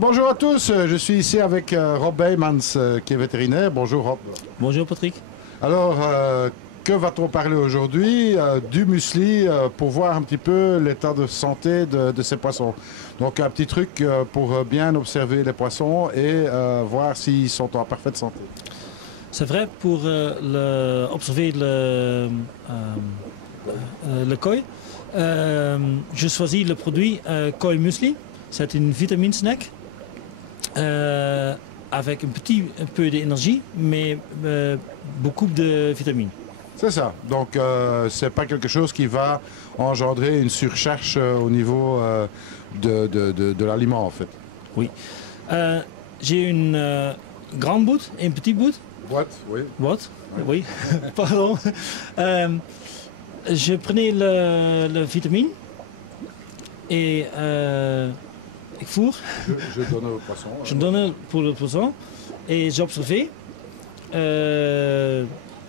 Bonjour à tous, je suis ici avec Rob Beymans qui est vétérinaire. Bonjour Rob. Bonjour Patrick. Alors, que va-t-on parler aujourd'hui? Du muesli pour voir un petit peu l'état de santé de ces poissons. Donc un petit truc pour bien observer les poissons et voir s'ils sont en parfaite santé. C'est vrai, pour observer le koi, je choisis le produit koi muesli. C'est une vitamine snack avec un peu d'énergie, mais beaucoup de vitamines. C'est ça. Donc, c'est pas quelque chose qui va engendrer une surcharge au niveau de l'aliment, en fait. Oui. J'ai une grande bout et une petite bout. Boîte, oui. Boîte, oui. Pardon. Je prenais le vitamine et ik voer. Je donne au poisson. Je donne pour le poisson et j'observais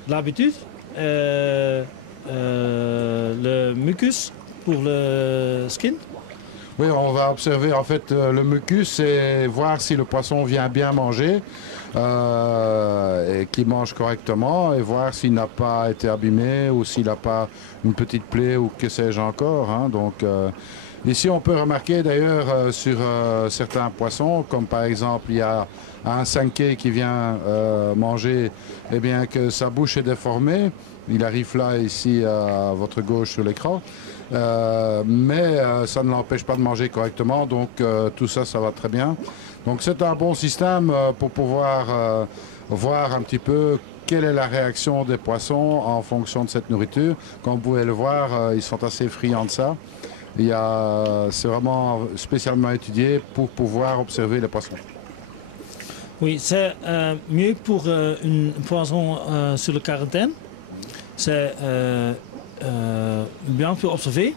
l'habitude, le mucus pour le skin. Oui, on va observer en fait le mucus et voir si le poisson vient bien manger et qu'il mange correctement et voir s'il n'a pas été abîmé ou s'il n'a pas une petite plaie ou que sais-je encore. Hein. Donc, ici, on peut remarquer d'ailleurs sur certains poissons, comme par exemple il y a un sankey qui vient manger, eh bien que sa bouche est déformée. Il arrive là, ici, à votre gauche sur l'écran. Mais ça ne l'empêche pas de manger correctement, donc tout ça, ça va très bien. Donc c'est un bon système pour pouvoir voir un petit peu quelle est la réaction des poissons en fonction de cette nourriture. Comme vous pouvez le voir, ils sont assez friands de ça. C'est vraiment spécialement étudié pour pouvoir observer les poissons. Oui, c'est mieux pour un poisson sur la quarantaine. C'est bien pour observer.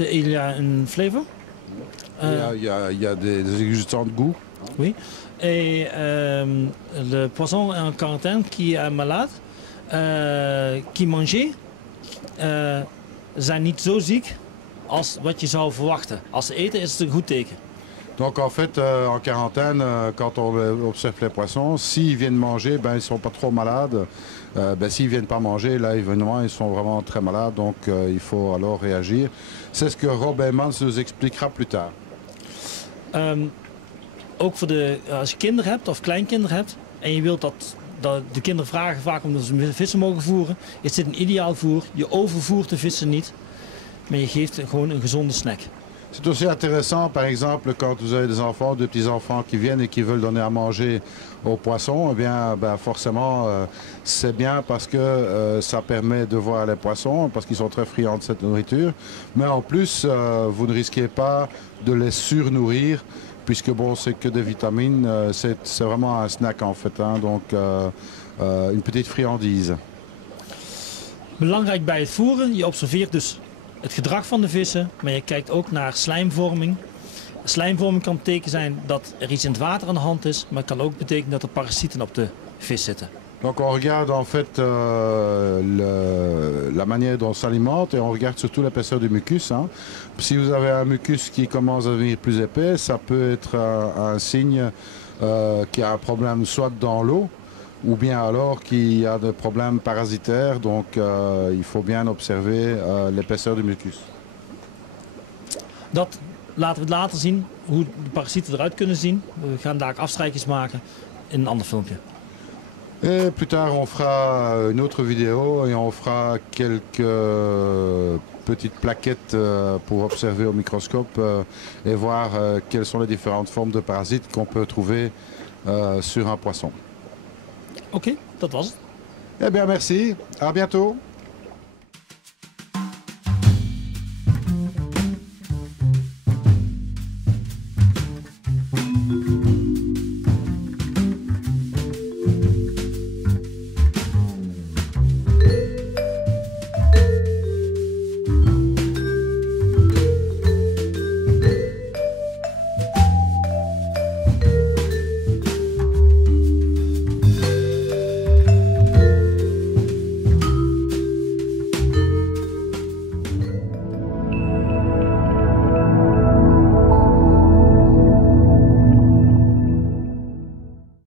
Il y a une flavor. Il y a des ajustants de goût. Oui. Et le poisson en quarantaine qui est malade, qui mangeait, zijn niet zo ziek als wat je zou verwachten. Als ze eten is het een goed teken. Donc en fait, en quarantaine, quand on observe les poissons, s'ils viennent manger, ben, ils ne sont pas trop malades. S'ils ne viennent pas manger, là, évidemment, ils sont vraiment très malades. Donc il faut alors réagir. C'est ce que Rob Beymans nous expliquera plus tard. Ook voor als je kinderen hebt of kleinkinderen hebt en je wilt dat de kinderen vragen vaak omdat ze vissen mogen voeren, is dit een ideaal voer. Je overvoert de vissen niet, maar je geeft gewoon een gezonde snack. C'est aussi intéressant, par exemple, quand vous avez des enfants, des petits-enfants qui viennent et qui veulent donner à manger aux poissons, eh bien, forcément, c'est bien parce que ça permet de voir les poissons, parce qu'ils sont très friands de cette nourriture. Mais en plus, vous ne risquez pas de les surnourrir, puisque bon, c'est que des vitamines, c'est vraiment un snack en fait, hein, donc une petite friandise. Belangrijk bij het voeren, je observeert dus het gedrag van de vissen, maar je kijkt ook naar slijmvorming. Slijmvorming kan betekenen zijn dat er iets in het water aan de hand is, maar het kan ook betekenen dat er parasieten op de vis zitten. Donc on regarde en fait la manière dont on s'alimente et on regarde surtout l'épaisseur du mucus. Hein. Si vous avez un mucus qui commence à devenir plus épais, ça peut être un signe qu'il y a un problème soit dans l'eau, ou bien alors qu'il y a des problèmes parasitaires, donc il faut bien observer l'épaisseur du mucus. Laten we het later zien hoe de parasieten eruit kunnen zien. We gaan daar afstrijkjes maken in een ander filmpje. Et plus tard on fera une autre vidéo et on fera quelques petites plaquettes pour observer au microscope et voir quelles sont les différentes formes de parasites qu'on peut trouver sur un poisson. Oké, dat was het. Eh bien merci, à bientôt.